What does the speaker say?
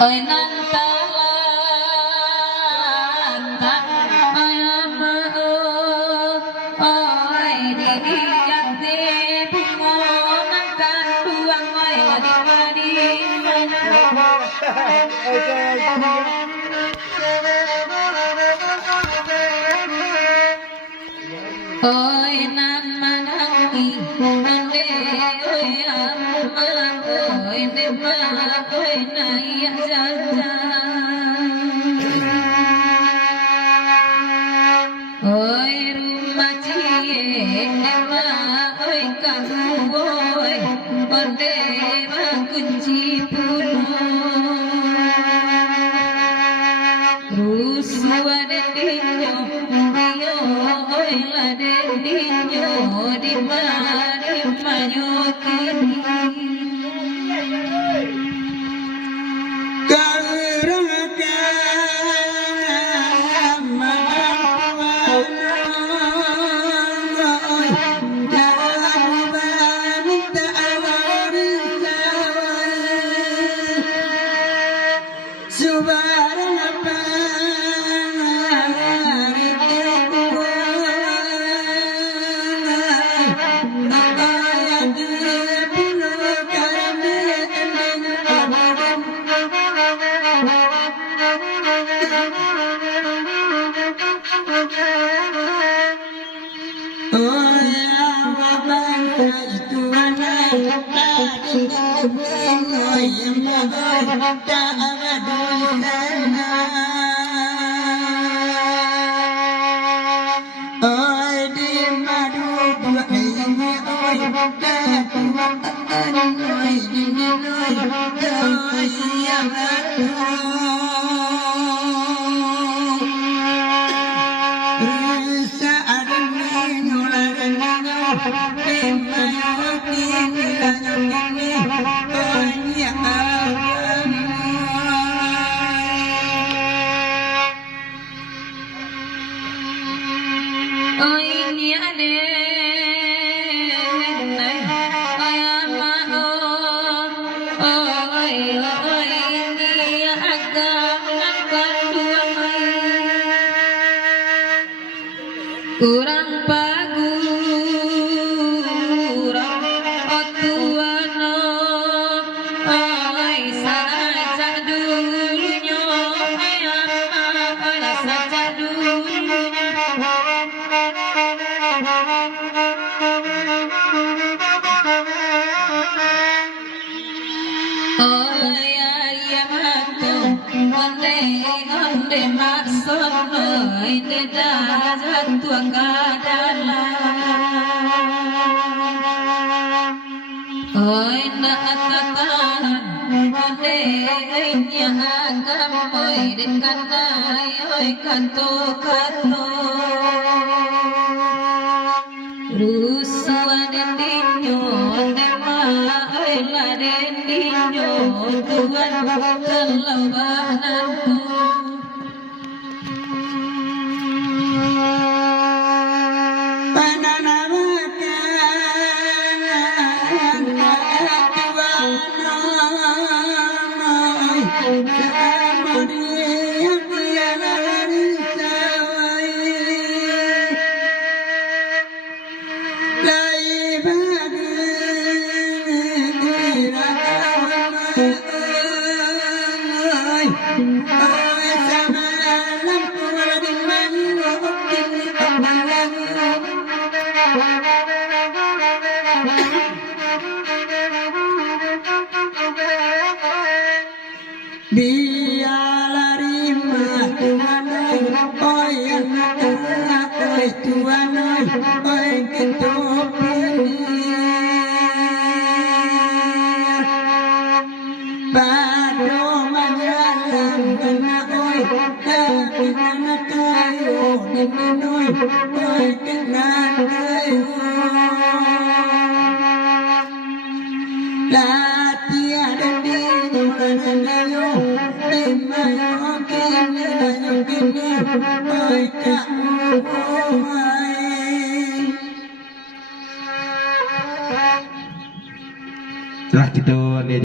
ơi nan ta lan thang mà ơi đi yang đi phung nang kan tuang ơi đi ơi nan mà đang đi nan đê ơi mà ơi đêm mà ơi này ra ơi rumah cie mà ơi cả ơi ơn đê mà kunci pun Rusua de dinyo, dio oi la de dinyo, di manyo kini. Kurang pagurang otuano ay saja dulunya ay ama saja dulunya oh ya matu onde maksud oi dedah tua kadalah oi na atatan onde nya agam oi dekan oi kanto rusuan dinyo dema oi la dinyo tuan kelawananku Dia lari Tuhan oi anak oi Tuhan oi ketuk Bado manjalan kena oi kena kayu dengan oi kena kayu latihan di dunia Setelah itu